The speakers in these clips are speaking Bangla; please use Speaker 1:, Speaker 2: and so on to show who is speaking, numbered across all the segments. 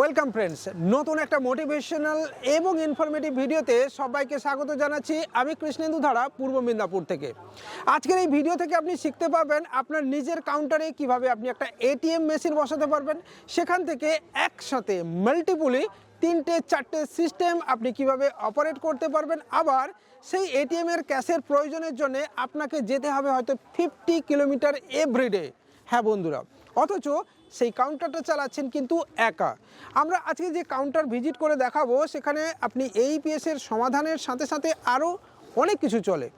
Speaker 1: ওয়েলকাম ফ্রেন্ডস নতুন একটা মোটিভেশনাল এবং ইনফরমেটিভ ভিডিওতে সবাইকে স্বাগত জানাচ্ছি আমি কৃষ্ণেন্দু ধারা, পূর্ব মেদিনীপুর থেকে। আজকের এই ভিডিও থেকে আপনি শিখতে পারবেন আপনার নিজের কাউন্টারে কীভাবে আপনি একটা এটিএম মেশিন বসাতে পারবেন। সেখান থেকে একসাথে মাল্টিপুলি তিনটে, চারটে সিস্টেম আপনি কীভাবে অপারেট করতে পারবেন। আবার সেই এটিএম এর ক্যাশের প্রয়োজনের জন্য আপনাকে যেতে হবে হয়তো ফিফটি কিলোমিটার এভরিডে হ্যাঁ বন্ধুরা। অথচ সেই কাউন্টারটা চালাচ্ছেন কিন্তু একা। আমরা আজকে যে কাউন্টার ভিজিট করে দেখাবো, সেখানে আপনি এই পিএসের সমাধানের সাথে সাথে আরও অনেক কিছু চলে।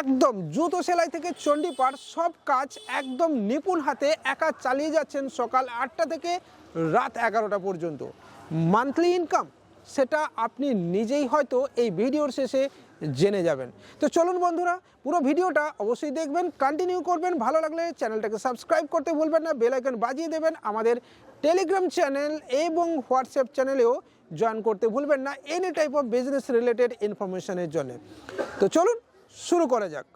Speaker 1: একদম জুতো সেলাই থেকে চণ্ডীপাঠ সব কাজ একদম নিপুণ হাতে একা চালিয়ে যাচ্ছেন সকাল আটটা থেকে রাত এগারোটা পর্যন্ত। মান্থলি ইনকাম সেটা আপনি নিজেই হয়তো এই ভিডিওর শেষে জেনে যাবেন। তো চলুন বন্ধুরা, পুরো ভিডিওটা অবশ্যই দেখবেন কন্টিনিউ করবেন, ভালো লাগলে চ্যানেলটাকে সাবস্ক্রাইব করতে ভুলবেন না বেল আইকন বাজিয়ে দেবেন আমাদের টেলিগ্রাম চ্যানেল এবং হোয়াটসঅ্যাপ চ্যানেলেও জয়েন করতে ভুলবেন না any type of business related ইনফরমেশনের জন্য। তো চলুন, শুরু করা যাক।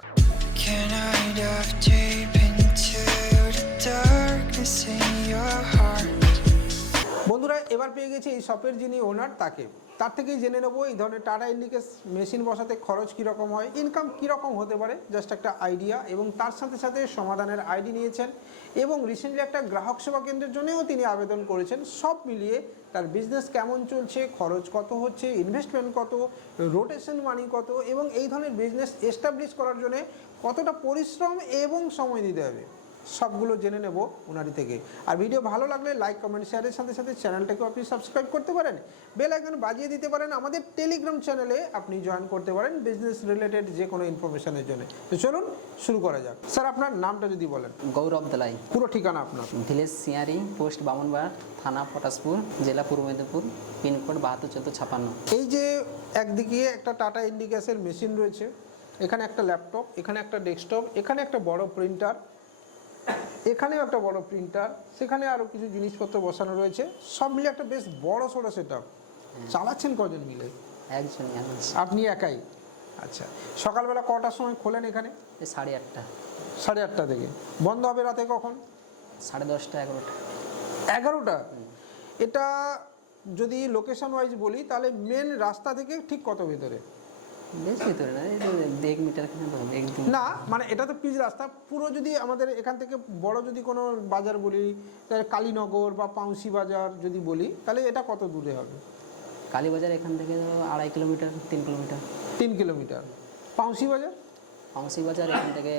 Speaker 1: এবার পেয়ে গেছি এই শপের যিনি ওনার তাকে। তার থেকেই জেনে নেব এই ধরনের টাটা ইন্ডিকেস মেশিন বসাতে খরচ কীরকম হয় ইনকাম কীরকম হতে পারে জাস্ট একটা আইডিয়া এবং তার সাথে সাথে সমাধানের আইডি নিয়েছেন এবং রিসেন্টলি একটা গ্রাহক সেবা কেন্দ্রের জন্যও তিনি আবেদন করেছেন। সব মিলিয়ে তার বিজনেস কেমন চলছে, খরচ কত হচ্ছে ইনভেস্টমেন্ট কত রোটেশন মানি কত এবং এই ধরনের বিজনেস এস্টাবলিশ করার জন্য কতটা পরিশ্রম এবং সময় দিতে হবে। সবগুলো জেনে নেব ওনারি থেকে। আর ভিডিও ভালো লাগলে লাইক কমেন্ট শেয়ারের সাথে সাথে চ্যানেলটাকেও আপনি সাবস্ক্রাইব করতে পারেন। বেল আইকন বাজিয়ে দিতে পারেন আমাদের টেলিগ্রাম চ্যানেলে আপনি জয়েন করতে পারেন বিজনেস রিলেটেড যে কোনো ইনফরমেশনের জন্য। তো চলুন শুরু করা যাক। স্যার আপনার নামটা যদি বলেন।
Speaker 2: গৌরব দলাই।
Speaker 1: পুরো ঠিকানা আপনার।
Speaker 2: ভিলেজ সিয়ারি পোস্ট বামনবাড় থানা পটাশপুর জেলা পূর্ব মেদিনীপুর পিনকোড বাহাত্তর চোদ্দ ছাপান্ন।
Speaker 1: এই যে একদিকে একটা টাটা ইন্ডিকেসের মেশিন রয়েছে এখানে একটা ল্যাপটপ এখানে একটা ডেস্কটপ এখানে একটা বড় প্রিন্টার এখানেও একটা বড় প্রিন্টার সেখানে আরও কিছু জিনিসপত্র বসানো রয়েছে। সব মিলে একটা বেশ বড় সড়ো সেট চালাচ্ছেন কজন মিলে?
Speaker 2: আছি।
Speaker 1: আপনি একাই? আচ্ছা সকালবেলা কটার সময় খোলেন এখানে?
Speaker 2: সাড়ে আটটা।
Speaker 1: সাড়ে আটটা থেকে। বন্ধ হবে রাতে কখন?
Speaker 2: সাড়ে দশটা এগারোটা।
Speaker 1: এগারোটা? এটা যদি লোকেশন ওয়াইজ বলি তাহলে মেন রাস্তা থেকে ঠিক কত ভেতরে?
Speaker 2: বেশ ভিতরে না? মিটার
Speaker 1: না মানে এটা তো পিচ রাস্তা। পুরো যদি আমাদের এখান থেকে বড় যদি কোনো বাজার বলি কালীনগর বা পাউসি বাজার যদি বলি তাহলে এটা কত দূরে হবে?
Speaker 2: কালীবাজার এখান থেকে আড়াই কিলোমিটার তিন কিলোমিটার।
Speaker 1: তিন কিলোমিটার। পাউসি বাজার?
Speaker 2: পাঁশি বাজার এখান থেকে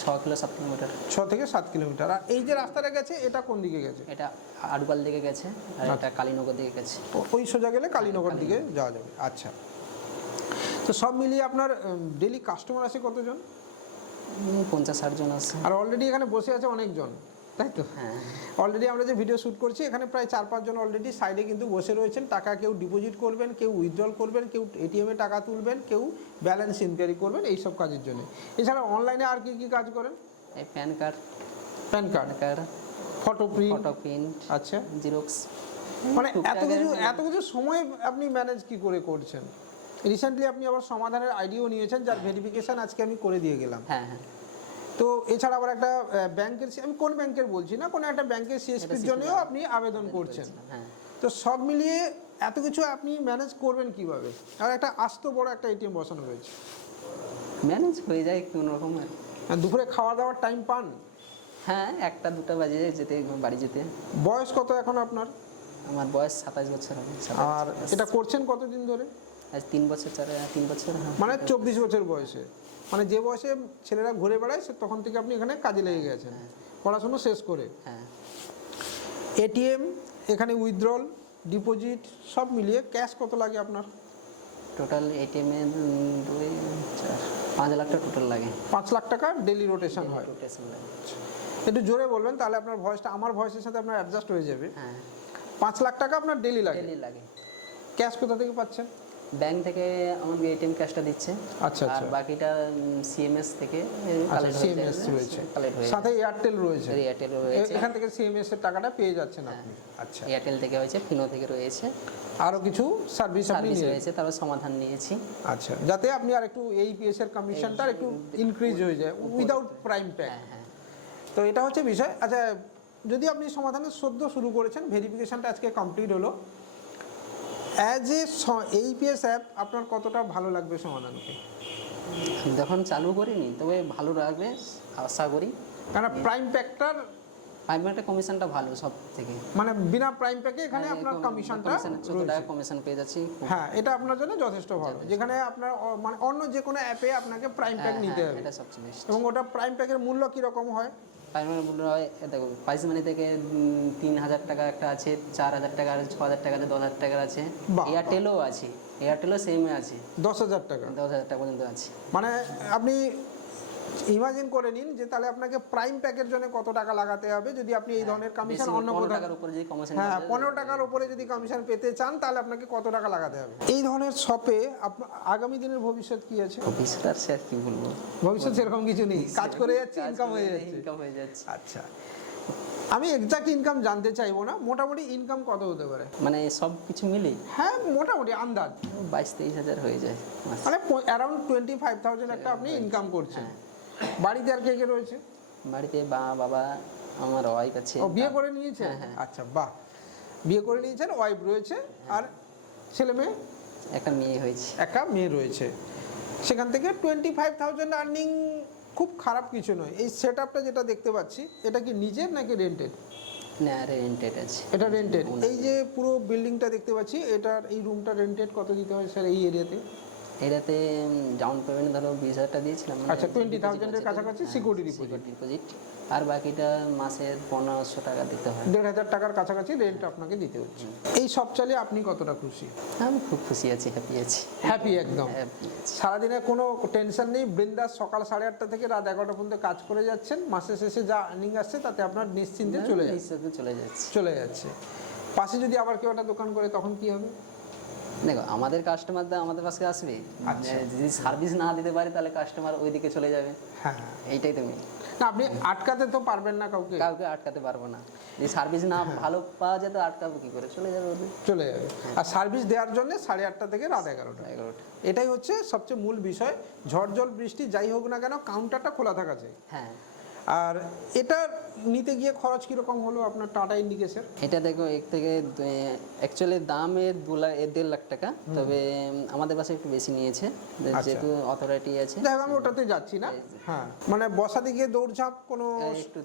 Speaker 2: ছ কিলো সাত কিলোমিটার।
Speaker 1: ছ থেকে সাত কিলোমিটার। আর এই যে রাস্তাটা গেছে এটা কোন দিকে গেছে?
Speaker 2: এটা আডুয়াল দিকে গেছে আর এটা কালীনগর দিকে গেছে।
Speaker 1: ওই সোজা গেলে কালীনগর। দিকে যাওয়া যাবে। আচ্ছা। তো সব মিলিয়ে আপনার ডেলি কাস্টমার আছে কতজন?
Speaker 2: পঞ্চাশ ষাট জন আছে।
Speaker 1: আর অলরেডি এখানে বসে আছে অনেকজন তাই তো?
Speaker 2: হ্যাঁ।
Speaker 1: অলরেডি আমরা যে ভিডিও শ্যুট করছি এখানে প্রায় চার পাঁচজন অলরেডি সাইডে কিন্তু বসে রয়েছেন। টাকা কেউ ডিপোজিট করবেন কেউ উইথড্রল করবেন কেউ এটিএমে টাকা তুলবেন কেউ ব্যালেন্স ইনকোয়ারি করবেন এই সব কাজের জন্য। এছাড়া অনলাইনে আর কি কি কাজ করেন?
Speaker 2: এই PAN card
Speaker 1: PAN card
Speaker 2: card
Speaker 1: photo print
Speaker 2: photo print
Speaker 1: আচ্ছা।
Speaker 2: জিরক্স
Speaker 1: মানে এত কিছু এত কিছু সময় আপনি ম্যানেজ কি করে করছেন? রিসেন্টলি আপনি আবার সমাধানের আইডিও নিয়েছেন যার ভেরিফিকেশন আজকে আমি করে দিয়ে গেলাম।
Speaker 2: হ্যাঁ হ্যাঁ।
Speaker 1: তো এছাড়া আবার একটা ব্যাংকের আমি কোন ব্যাংকের বলছি না কোনো একটা ব্যাংকের সিএসপির জন্যও আপনি আবেদন করছেন।
Speaker 2: হ্যাঁ।
Speaker 1: তো সব মিলিয়ে এত কিছু আপনি ম্যানেজ করবেন কীভাবে? আর একটা আস্ত বড় একটা এটিএম বসানো রয়েছে
Speaker 2: ম্যানেজ হয়ে যায় কোনো রকম
Speaker 1: দুপুরে খাওয়া দাওয়ার টাইম পান?
Speaker 2: হ্যাঁ একটা দুটো বাজে যেতে বাড়ি যেতে।
Speaker 1: বয়স কত এখন আপনার?
Speaker 2: আমার বয়স সাতাশ বছর
Speaker 1: আর এটা করছেন কতদিন ধরে?
Speaker 2: আজ তিন বছর চার তিন বছর হ্যাঁ।
Speaker 1: মানে চব্বিশ বছর বয়সে। মানে যে বয়সে ছেলেরা ঘুরে বেড়ায় সে তখন থেকে আপনি এখানে কাজে লেগে গেছেন। পড়াশুনো শেষ করে।
Speaker 2: হ্যাঁ।
Speaker 1: এটিএম এখানে উইথড্রল ডিপোজিট সব মিলিয়ে ক্যাশ কত লাগে আপনার?
Speaker 2: টোটাল এটিএমে দুই চার পাঁচ লাখ টাকা টোটাল লাগে।
Speaker 1: পাঁচ লাখ টাকা ডেলি রোটেশন হয়।
Speaker 2: রোটেশন লাগে।
Speaker 1: একটু জোরে বলবেন তাহলে আপনার ভয়েসটা আমার ভয়েসের সাথে আপনার অ্যাডজাস্ট হয়ে যাবে।
Speaker 2: হ্যাঁ।
Speaker 1: পাঁচ লাখ টাকা আপনার ডেলি লাগে।
Speaker 2: ডেলি লাগে।
Speaker 1: ক্যাশ কোথা থেকে পাচ্ছেন?
Speaker 2: ব্যাংক থেকে আমাকে এটিএম ক্যাশটা দিচ্ছে।
Speaker 1: আচ্ছা
Speaker 2: আর
Speaker 1: আচ্ছা।
Speaker 2: বাকিটা সিএমএস থেকে
Speaker 1: আচ্ছা সিএমএস রয়েছে। সাথে এয়ারটেল রয়েছে।
Speaker 2: এয়ারটেল রয়েছে।
Speaker 1: এখান থেকে সিএমএস এর টাকাটা পেয়ে যাচ্ছেন আপনি। আচ্ছা।
Speaker 2: এয়ারটেল থেকে হয়েছে ফিনো থেকে রয়েছে।
Speaker 1: আরও কিছু সার্ভিস আপনি
Speaker 2: সার্ভিস রয়েছে তারপর সমাধান নিয়েছি।
Speaker 1: আচ্ছা যাতে আপনি আর একটু এই পিএস এর কমিশনটা একটু ইনক্রিজ হয়ে যায় উইদাউট প্রাইম প্যাক
Speaker 2: হ্যাঁ হ্যাঁ।
Speaker 1: তো এটা হচ্ছে বিষয়। আচ্ছা যদি আপনি সমাধানের সদ্য শুরু করেছেন ভেরিফিকেশনটা আজকে কমপ্লিট হলো অ্যাজ এ এই এইপিএস অ্যাপ আপনার কতটা ভালো লাগবে সমাধানকে?
Speaker 2: যখন চালু করিনি তবে ভালো লাগবে আশা করি।
Speaker 1: কারণ প্রাইম প্যাকটার
Speaker 2: প্রাইভেটের কমিশনটা ভালো সব থেকে
Speaker 1: মানে বিনা প্রাইম প্যাকে এখানে
Speaker 2: হ্যাঁ,
Speaker 1: আপনার কমিশনটা।
Speaker 2: টাকা কমিশন পেয়ে যাচ্ছি।
Speaker 1: হ্যাঁ এটা আপনার জন্য যথেষ্ট ভালো। যেখানে আপনার মানে অন্য যে কোনো অ্যাপে আপনাকে প্রাইম প্যাক নিতে
Speaker 2: হ্যাঁ,
Speaker 1: হবে।
Speaker 2: এটা সবচেয়ে
Speaker 1: এবং ওটা প্রাইম প্যাকের মূল্য কীরকম হয়?
Speaker 2: প্রাইমারি মূল্য হয় দেখো প্রাইস মানি থেকে তিন হাজার টাকা একটা আছে চার হাজার টাকা আছে ছ হাজার টাকা আছে দশ হাজার টাকার আছে। এয়ারটেলও আছে এয়ারটেলও সেম আছে।
Speaker 1: দশ হাজার টাকা।
Speaker 2: দশ হাজার টাকা পর্যন্ত আছে।
Speaker 1: মানে আপনি ইমাজিন করে নিন যে তাহলে আপনাকে প্রাইম প্যাকের জন্য কত টাকা লাগাতে হবে যদি আপনি এই ধরনের কমিশন অন্য
Speaker 2: টাকার উপরে যদি কমিশন
Speaker 1: হ্যাঁ পনেরো টাকার উপরে যদি কমিশন পেতে চান তাহলে আপনাকে কত টাকা লাগাতে হবে? এই ধরনের শপে আগামী দিনের ভবিষ্যৎ কি আছে?
Speaker 2: অফিসটার স্যার কি বলব?
Speaker 1: ভবিষ্যৎ সেরকম কিছু নেই। কাজ করে যাচ্ছে ইনকাম হয়ে যাচ্ছে।
Speaker 2: ইনকাম হয়ে যাচ্ছে।
Speaker 1: আচ্ছা। আমি এক্সাক্ট ইনকাম জানতে চাইব না। মোটামুটি ইনকাম কত হতে পারে?
Speaker 2: মানে সব কিছু মিলে?
Speaker 1: হ্যাঁ মোটামুটি আন্দাজ।
Speaker 2: বাইশ তেইশ হাজার হয়ে যায়।
Speaker 1: মানে অ্যারাউন্ড টোয়েন্টি ফাইভ থাউজেন্ড একটা আপনি ইনকাম করছেন। বাড়িতে আর কে কে রয়েছে?
Speaker 2: বাড়িতে মা বাবা আমার ওয়াইফ আছে।
Speaker 1: ও বিয়ে করে নিয়েছেন
Speaker 2: হ্যাঁ,
Speaker 1: আচ্ছা বাহ। বিয়ে করে নিয়েছেন ওয়াইফ রয়েছে। আর ছেলে মেয়ে?
Speaker 2: একটা মেয়ে হয়েছে।
Speaker 1: একটা মেয়ে রয়েছে। সেখান থেকে টোয়েন্টি ফাইভ থাউজেন্ড আর্নিং খুব খারাপ কিছু নয়। এই সেট আপটা যেটা দেখতে পাচ্ছি এটা কি নিজের নাকি রেন্টেড
Speaker 2: না রেন্টেড আছে।
Speaker 1: এটা রেন্টেড এই যে পুরো বিল্ডিংটা দেখতে পাচ্ছি এটার এই রুমটা রেন্টেড কত দিতে হয় স্যার এই এরিয়াতে
Speaker 2: এটাতে ডাউন পেমেন্ট ধরো বিশ হাজার টাকা দিয়েছিলাম মানে
Speaker 1: আচ্ছা, 20,000 এর কাছাকাছি security deposit।
Speaker 2: ডিপোজিট আর বাকিটা মাসের পনেরোশো টাকা দিতে হয়।
Speaker 1: দেড় হাজার টাকার কাছাকাছি রেন্ট আপনাকে দিতে হচ্ছে। এই সব চালিয়ে আপনি কতটা খুশি?
Speaker 2: আমি খুব খুশি আছি হ্যাপি আছি।
Speaker 1: হ্যাপি একদম। সারাদিনে কোনো টেনশন নেই। বৃন্দাস সকাল সাড়ে আটটা থেকে রাত এগারোটা পর্যন্ত কাজ করে যাচ্ছেন। মাসের শেষে যা আর্নিং আসছে তাতে আপনার নিশ্চিন্তে চলে যাচ্ছে।
Speaker 2: চলে যাচ্ছে।
Speaker 1: চলে যাচ্ছে। পাশে যদি আবার কেউ একটা দোকান করে তখন কি হবে?
Speaker 2: দেখো আমাদের কাস্টমাররা আমাদের পাশে আসবে।
Speaker 1: আচ্ছা।
Speaker 2: যদি সার্ভিস না দিতে পারে তাহলে কাস্টমার ওইদিকে চলে যাবে।
Speaker 1: হ্যাঁ।
Speaker 2: এইটাই তো মেন
Speaker 1: না আপনি আটকাতে তো পারবেন না কাউকে।
Speaker 2: কাউকে আটকাতে পারব না। যদি সার্ভিস না
Speaker 1: হ্যাঁ।
Speaker 2: ভালো পাওয়া যায় তো আটকাবো কি করে? চলে যাবে ওদের।
Speaker 1: চলে যাবে। আর সার্ভিস দেওয়ার জন্য সাড়ে আটটা থেকে রাত এগারোটা।
Speaker 2: এগারোটা।
Speaker 1: এটাই হচ্ছে সবচেয়ে মূল বিষয়। ঝড় জল বৃষ্টি যাই হোক না কেন কাউন্টারটা খোলা থাকা চাই।
Speaker 2: হ্যাঁ।
Speaker 1: আর এটা নিতে গিয়ে খরচ কীরকম হলো আপনার টাটা ইন্ডিকেশন
Speaker 2: এটা দেখো এক থেকে অ্যাকচুয়ালি দামের দু লাখ এ দেড় লাখ টাকা তবে আমাদের পাশে একটু বেশি নিয়েছে।
Speaker 1: আচ্ছা।
Speaker 2: যেহেতু অথরিটি আছে।
Speaker 1: হোক আমি ওটাতে যাচ্ছি না। হ্যাঁ মানে বসাতে গিয়ে দৌড়ঝাঁপ কোনো
Speaker 2: একটু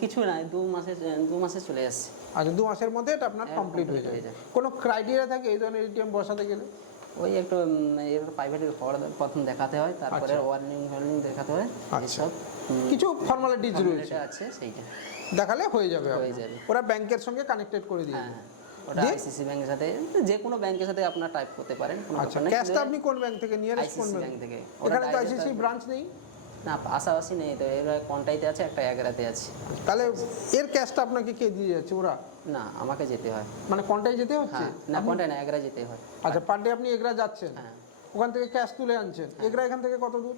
Speaker 2: কিছু না দু মাসে দু মাসে চলে আসছে।
Speaker 1: আচ্ছা দু মাসের মধ্যে এটা আপনার কমপ্লিট হয়ে
Speaker 2: হয়ে যাবে।
Speaker 1: কোনো ক্রাইটেরিয়া থাকে এই ধরনের এটিএম বসাতে গেলে?
Speaker 2: ওই একটু প্রাইভেট প্রথম দেখাতে হয় তারপরে ওয়ার্নিং ওয়ার্নিং দেখাতে হয়
Speaker 1: আচ্ছা।
Speaker 2: এসব
Speaker 1: কিছু ফর্মালিটিজ রয়েছে
Speaker 2: আছে সেইটা
Speaker 1: দেখালে হয়ে যাবে
Speaker 2: হয়ে যাবে।
Speaker 1: ওরা ব্যাংকের সঙ্গে কানেক্টেড করে দিয়ে
Speaker 2: হ্যাঁ
Speaker 1: দেবে।
Speaker 2: ওটা? আইসিসি ব্যাংকের সাথে যে কোনো ব্যাংকের সাথে আপনার টাইপ করতে পারেন কোনো
Speaker 1: আচ্ছা ক্যাশটা আপনি কোন ব্যাংক থেকে নিয়ারেস্ট কোন ব্যাংক
Speaker 2: থেকে।
Speaker 1: এখানে তো আইসিসি ব্রাঞ্চ নেই
Speaker 2: না পাশাপাশি নেই তো এরা কন্টাইতে আছে একটা এগারাতে আছে।
Speaker 1: তাহলে এর ক্যাশটা আপনাকে কে দিয়ে যাচ্ছে? ওরা?
Speaker 2: না আমাকে যেতে হয়।
Speaker 1: মানে কন্টাই যেতে হচ্ছে?
Speaker 2: হ্যাঁ না কন্টাই না এগারা যেতে হয়।
Speaker 1: আচ্ছা পার ডে আপনি এগরা যাচ্ছেন।
Speaker 2: হ্যাঁ।
Speaker 1: ওখান থেকে ক্যাশ তুলে আনছেন। এগরা এখান থেকে কত দূর?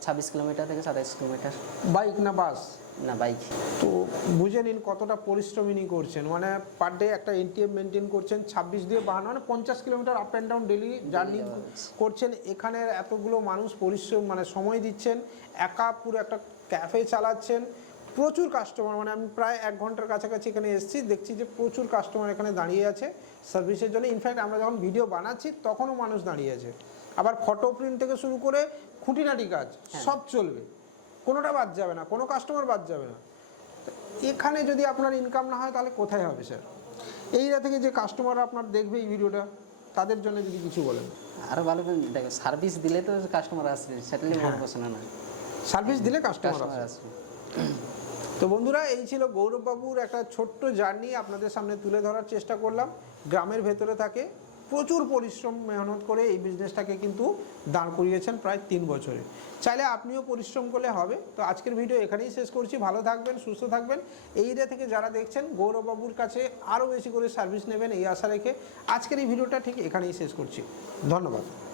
Speaker 2: ছাব্বিশ কিলোমিটার থেকে সাতাইশ কিলোমিটার।
Speaker 1: বাইক না বাস?
Speaker 2: না বাইক
Speaker 1: তো বুঝে নিন কতটা পরিশ্রম ইনি করছেন। মানে পার ডে একটা এনটিএম মেনটেন করছেন ছাব্বিশ দিয়ে বাহান্ন মানে পঞ্চাশ kilometre up and down daily journey করছেন। এখানে এতগুলো মানুষ পরিশ্রম মানে সময় দিচ্ছেন একা পুরো একটা ক্যাফে চালাচ্ছেন প্রচুর কাস্টমার মানে আমি প্রায় এক ঘণ্টার কাছাকাছি এখানে এসেছি দেখছি যে প্রচুর কাস্টমার এখানে দাঁড়িয়ে আছে সার্ভিসের জন্য। ইনফ্যাক্ট আমরা যখন ভিডিও বানাচ্ছি তখনও মানুষ দাঁড়িয়ে আছে। আবার ফটো প্রিন্ট থেকে শুরু করে খুঁটিনাটি কাজ সব চলবে। কোনোটা বাদ যাবে না কোনো কাস্টমার বাদ যাবে না। এখানে যদি আপনার ইনকাম না হয় তাহলে কোথায় হবে স্যার এইটা থেকে যে কাস্টমার আপনার দেখবে এই ভিডিওটা তাদের জন্য যদি কিছু বলেন।
Speaker 2: আরও ভালো দেখো সার্ভিস দিলে তো কাস্টমার আসবে সেটা নিয়ে বড় প্রশ্ন না।
Speaker 1: সার্ভিস দিলে কাস্টমার
Speaker 2: আসবে।
Speaker 1: তো বন্ধুরা এই ছিল গৌরববাবুর একটা ছোট্ট জার্নি আপনাদের সামনে তুলে ধরার চেষ্টা করলাম। গ্রামের ভেতরে থাকে। প্রচুর পরিশ্রম মেহনত করে এই বিজনেসটাকে কিন্তু দাঁড় করিয়েছেন প্রায় তিন বছরে। চাইলে আপনিও পরিশ্রম করলে হবে। তো আজকের ভিডিও এখানেই শেষ করছি। ভালো থাকবেন, সুস্থ থাকবেন। এই এরিয়া থেকে যারা দেখছেন, গৌরববাবুর কাছে আরও বেশি করে সার্ভিস নেবেন এই আশা রেখে আজকের এই ভিডিওটা ঠিক এখানেই শেষ করছি। ধন্যবাদ।